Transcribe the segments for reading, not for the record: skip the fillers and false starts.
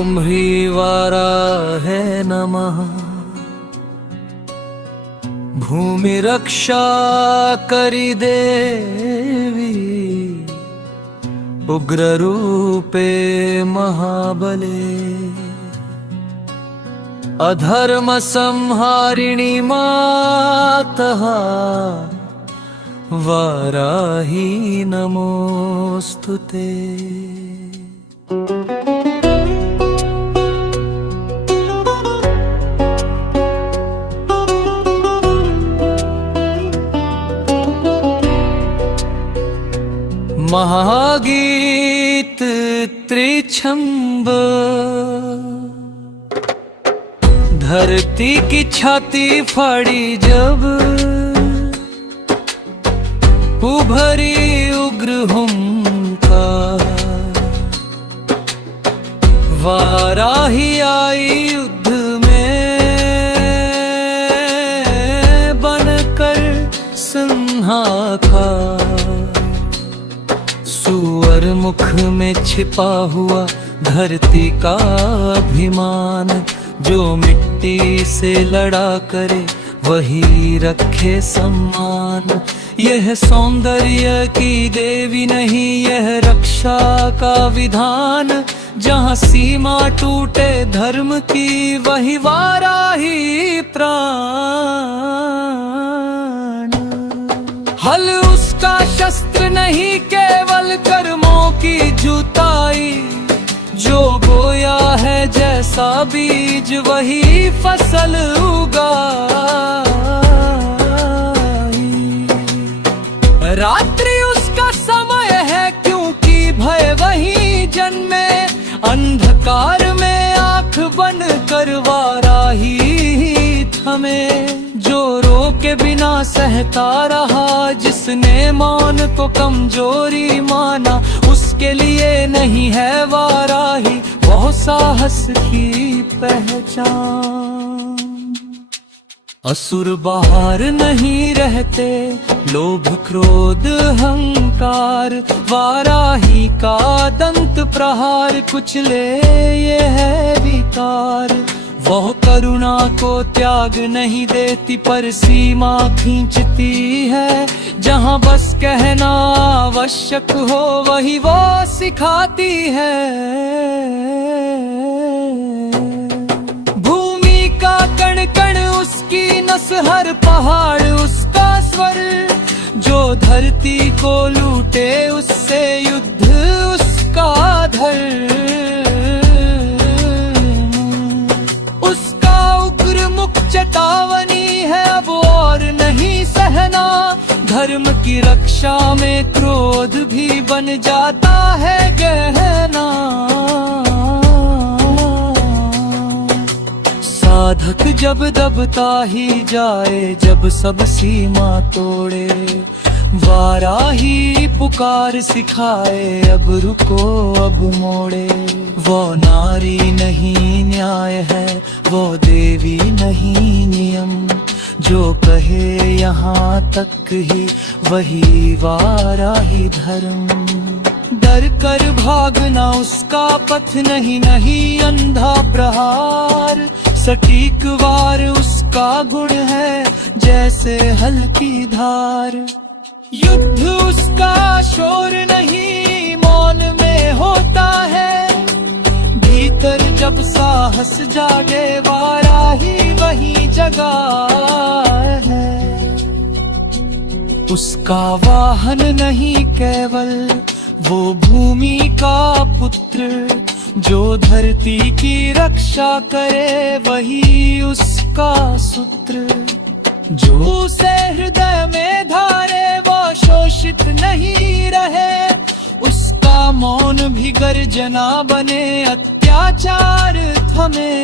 ॐ ह्रीवाराहे नमः। भूमि रक्षा करि देवी, उग्र रूपे महाबले। अधर्म संहारिणी मातः, वाराही नमोस्तुते। महागीत त्रिछंब, धरती की छाती फाड़ी जब, उभरी उग्र हुंकार। वाराही आई युद्ध में, बनकर सिंहाकार। सुअर मुख में छिपा हुआ धरती का अभिमान, जो मिट्टी से लड़ा करे वही रखे सम्मान। यह सौंदर्य की देवी नहीं, यह रक्षा का विधान। जहाँ सीमा टूटे धर्म की, वही वाराही प्राण। हल उसका शस्त्र नहीं, केवल कर्मों की जुताई। जो बोया है जैसा बीज, वही फसल उगाई। रात्रि उसका समय है, क्योंकि भय वही जन्मे। अंधकार में आंख बन कर वाराही थमे। जो रो के बिना सहता रहा, जिसने मौन को कमजोरी माना, उसके लिए नहीं है वाराही वो साहस की पहचान। असुर बाहर नहीं रहते, लोभ क्रोध अहंकार। वाराही का दंत प्रहार कुचले ये है विकार। वह करुणा को त्याग नहीं देती, पर सीमा खींचती है। जहाँ बस कहना आवश्यक हो, वही वो सिखाती है। भूमि का कण कण उसकी नस, हर पहाड़ उसका स्वर। जो धरती को लूटे उससे युद्ध उसका धर्म। उसका उग्र मुख चेतावनी है, अब और नहीं सहना। धर्म की रक्षा में क्रोध भी बन जाता है गहना। साधक जब दबता ही जाए, जब सब सीमा तोड़े। वाराही पुकार सिखाए, अब रुको अब मोड़े। वो नारी नहीं न्याय है, वो देवी नहीं नियम। जो कहे यहाँ तक ही, वही वाराही धर्म। डर कर भागना उसका पथ नहीं, नहीं अंधा प्रहार। सटीक वार उसका गुण है, जैसे हल्की धार। युद्ध उसका शोर नहीं, मौन में होता है। भीतर जब साहस जागे, वाराही वही जगा है। उसका वाहन नहीं केवल, वो भूमि का पुत्र। जो धरती की रक्षा करे, वही उसका सूत्र। जो उसे हृदय में धारे, वो शोषित नहीं रहे। उसका मौन भी गर्जना बने, अत्याचार थमे।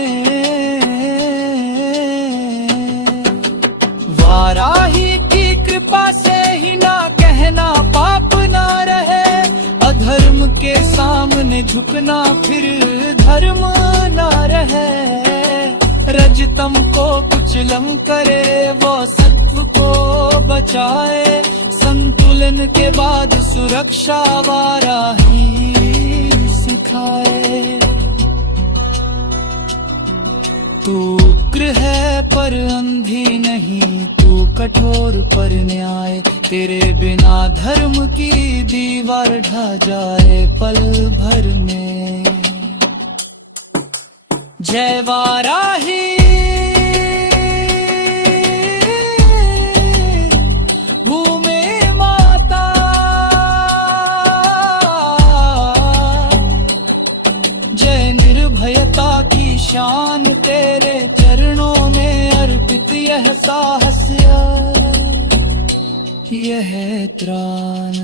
वाराही की कृपा से ही ना कहना पाप ना रहे। अधर्म के सामने झुकना फिर धर्म ना रहे। रजतम को कुचलम करे, वो सत्व को बचाए। संतुलन के बाद सुरक्षा वाराही सिखाए। तू उग्र है पर अंधी नहीं, तू कठोर पर न्याय। तेरे बिना धर्म की दीवार ढह जाए पल भर में। जय वाराही भूमि माता, जय निर्भयता की शान, तेरे चरणों में अर्पित यह साहस, यह त्राण।